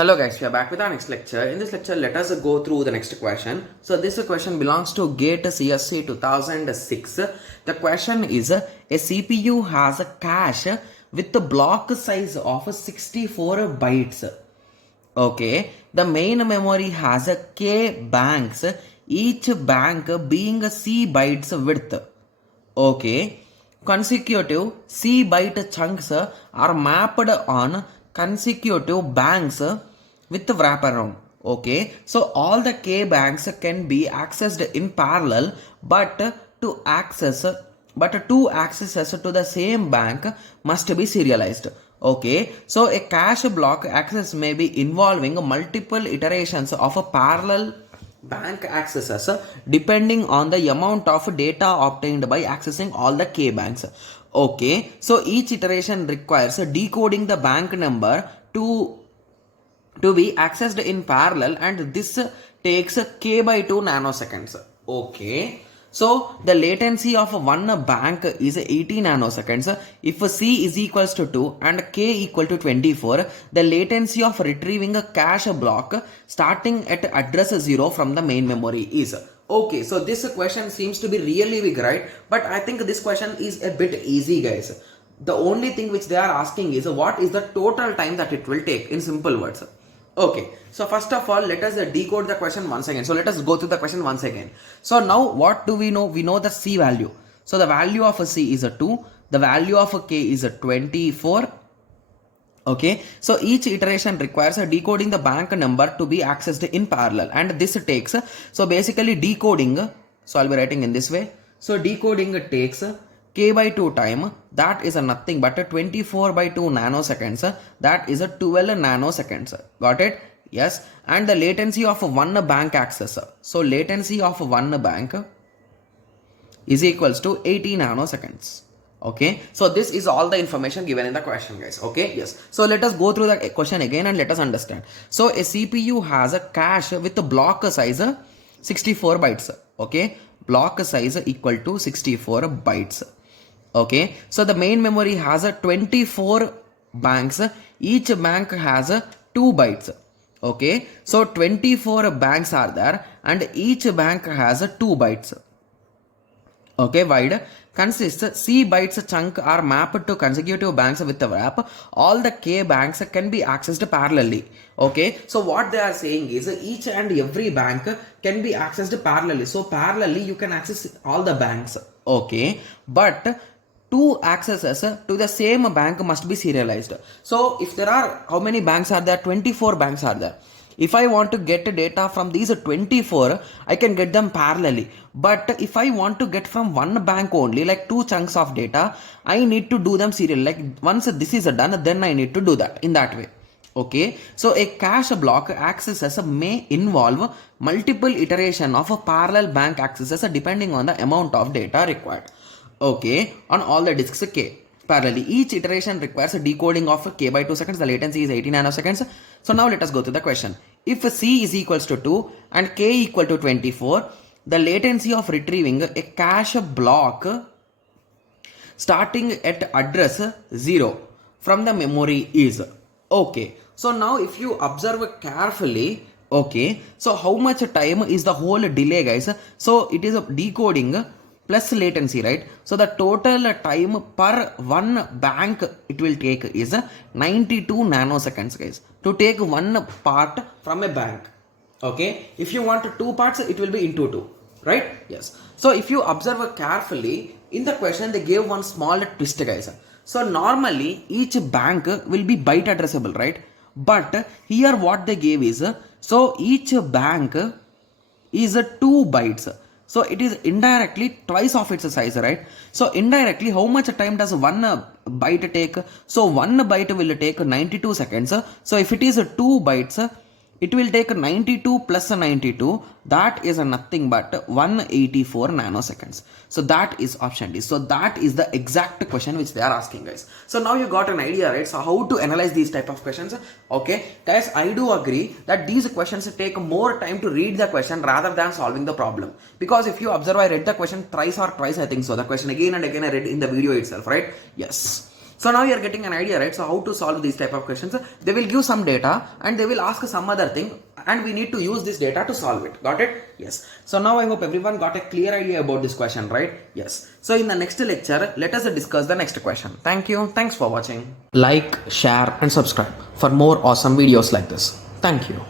Hello guys, we are back with our next lecture. In this lecture, let us go through the next question. So this question belongs to GATE CSE 2006. The question is, a CPU has a cache with the block size of 64 bytes. Okay, the main memory has a K banks, each bank being a C bytes width. Okay, consecutive C byte chunks are mapped on consecutive banks with the wraparound. Okay, so all the K banks can be accessed in parallel, but two accesses to the same bank must be serialized. Okay, so a cache block access may be involving multiple iterations of a parallel bank accesses depending on the amount of data obtained by accessing all the K banks. Okay, so each iteration requires decoding the bank number to be accessed in parallel, and this takes K by 2 nanoseconds. Okay, so the latency of one bank is 80 nanoseconds. If C is equals to 2 and K equal to 24, the latency of retrieving a cache block starting at address 0 from the main memory is. Okay, so this question seems to be really big, right? But I think this question is a bit easy, guys. The only thing which they are asking is what is the total time that it will take, in simple words. Okay, so first of all, let us decode the question once again. So let us go through the question once again. So now what do we know? We know the C value. So the value of a C is a 2. The value of a K is a 24. Okay, so each iteration requires a decoding the bank number to be accessed in parallel, and this takes, so basically decoding, so I'll be writing in this way. So decoding takes K by 2 time, that is a nothing but a 24 by 2 nanoseconds, that is a 12 nanoseconds. Got it? Yes. And the latency of one bank access, so latency of one bank is equals to 80 nanoseconds. Okay, so this is all the information given in the question, guys. Okay, yes. So let us go through the question again and let us understand. So a CPU has a cache with a block size 64 bytes. Okay, block size equal to 64 bytes. Okay, so the main memory has a 24 banks. Each bank has a 2 bytes. Okay, so 24 banks are there and each bank has a 2 bytes. Okay, wide consists C bytes chunk are mapped to consecutive banks with a wrap. All the K banks can be accessed parallelly. Okay, so what they are saying is each and every bank can be accessed parallelly. So parallelly you can access all the banks. Okay, but two accesses to the same bank must be serialized. So if there are, how many banks are there? 24 banks are there. If I want to get data from these 24, I can get them parallelly. But if I want to get from one bank only, like two chunks of data, I need to do them serial. Like once this is done, then I need to do that in that way. Okay, so a cache block accesses may involve multiple iteration of a parallel bank accesses depending on the amount of data required. Okay, on all the disks K. Parallelly, each iteration requires a decoding of K by 2 seconds. The latency is 80 nanoseconds. So now let us go to the question. If C is equals to 2 and K equal to 24, the latency of retrieving a cache block starting at address 0 from the memory is. Okay, so now if you observe carefully, okay, so how much time is the whole delay, guys? So it is a decoding plus latency, right? So the total time per one bank it will take is 92 nanoseconds, guys, to take one part from a bank. Okay, if you want two parts, it will be into two, right? Yes. So if you observe carefully in the question, they gave one small twist, guys. So normally each bank will be byte addressable, right? But here what they gave is, so each bank is 2 bytes. So it is indirectly twice of its size, right? So indirectly, how much time does one byte take? So one byte will take 92 seconds. So if it is 2 bytes, it will take 92 plus 92. That is nothing but 184 nanoseconds. So that is option D. So that is the exact question which they are asking, guys. So now you got an idea, right? So how to analyze these type of questions? Okay, guys, I do agree that these questions take more time to read the question rather than solving the problem. Because if you observe, I read the question thrice or twice, I think so. The question again and again I read in the video itself, right? Yes. So now you are getting an idea, right? So how to solve these type of questions? They will give some data and they will ask some other thing, and we need to use this data to solve it. Got it? Yes. So now I hope everyone got a clear idea about this question, right? Yes. So in the next lecture, let us discuss the next question. Thank you. Thanks for watching. Like, share and subscribe for more awesome videos like this. Thank you.